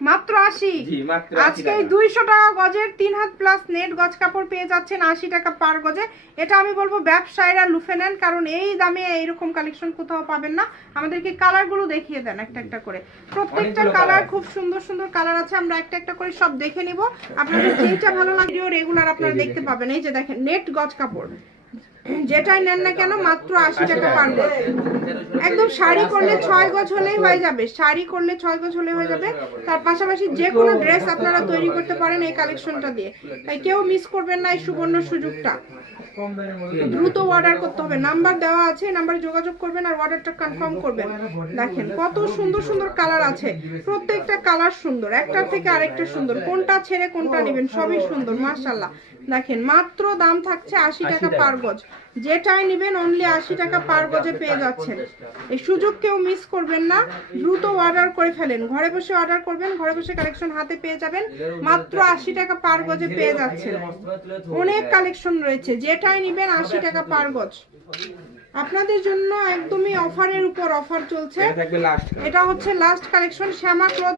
মাত্র 80। জি মাত্র 80 আজকে টাকা। 200 টাকা গজের 3 হাত প্লাস নেট গজ কাপড় পেয়ে যাচ্ছেন 80 টাকা পার গজে। এটা আমি বলবো ব্যবসায়ীরা লুফে নেন, কারণ এই দামে এইরকম কালেকশন কোথাও পাবেন না। আমাদেরকে কালারগুলো দেখিয়ে দেন একটা একটা করে। প্রত্যেকটা অনেকগুলো কালার colour। খুব সুন্দর সুন্দর কালার আছে, আমরা একটা একটা করে সব দেখে নিব। আপনাদের যেটা ভালো লাগে রেগুলার আপনারা দেখতে পাবেন। এই যে দেখেন নেট গজ কাপড়, যেটাই নেন না কেন মাত্র 80 টাকা পার গজ। একদম শাড়ি করলে 6 গজ হলেই হয়ে যাবে, শাড়ি করলে 6 গজ হলে হয়ে যাবে। তার পাশাপাশি যে কোনো ড্রেস আপনারা তৈরি করতে পারেন এই কালেকশনটা দিয়ে। তাই কেউ মিস করবেন না এই সুবর্ণ সুযোগটা। দ্রুত অর্ডার করতে হবে, নাম্বার দেওয়া আছে, নাম্বারে যোগাযোগ করবেন আর অর্ডারটা কনফার্ম করবেন। দেখেন কত সুন্দর সুন্দর কালার আছে, প্রত্যেকটা কালার সুন্দর, একটার থেকে আরেকটা সুন্দর। কোনটা ছেড়ে কোনটা নেবেন সবই সুন্দর মাশাআল্লাহ। দেখেন মাত্র দাম থাকছে 80 টাকা পার গজ। যেটাই নেবেন অনলি 80 টাকা পার গজে পেয়ে যাচ্ছেন। এই সুযোগ কেউ মিস করবেন না, দ্রুত অর্ডার করে ফেলেন। ঘরে বসে অর্ডার করবেন, ঘরে বসে কালেকশন হাতে পেয়ে যাবেন। মাত্র 80 টাকা পার গজে পেয়ে যাচ্ছেন। অনেক কালেকশন রয়েছে, যেটাই নেবেন 80 টাকা পার গজ। আপনাদের জন্য একদমই অফারের উপর অফার চলছে। এটা থাকবে লাস্ট। এটা হচ্ছে লাস্ট কালেকশন শ্যামা ক্লথ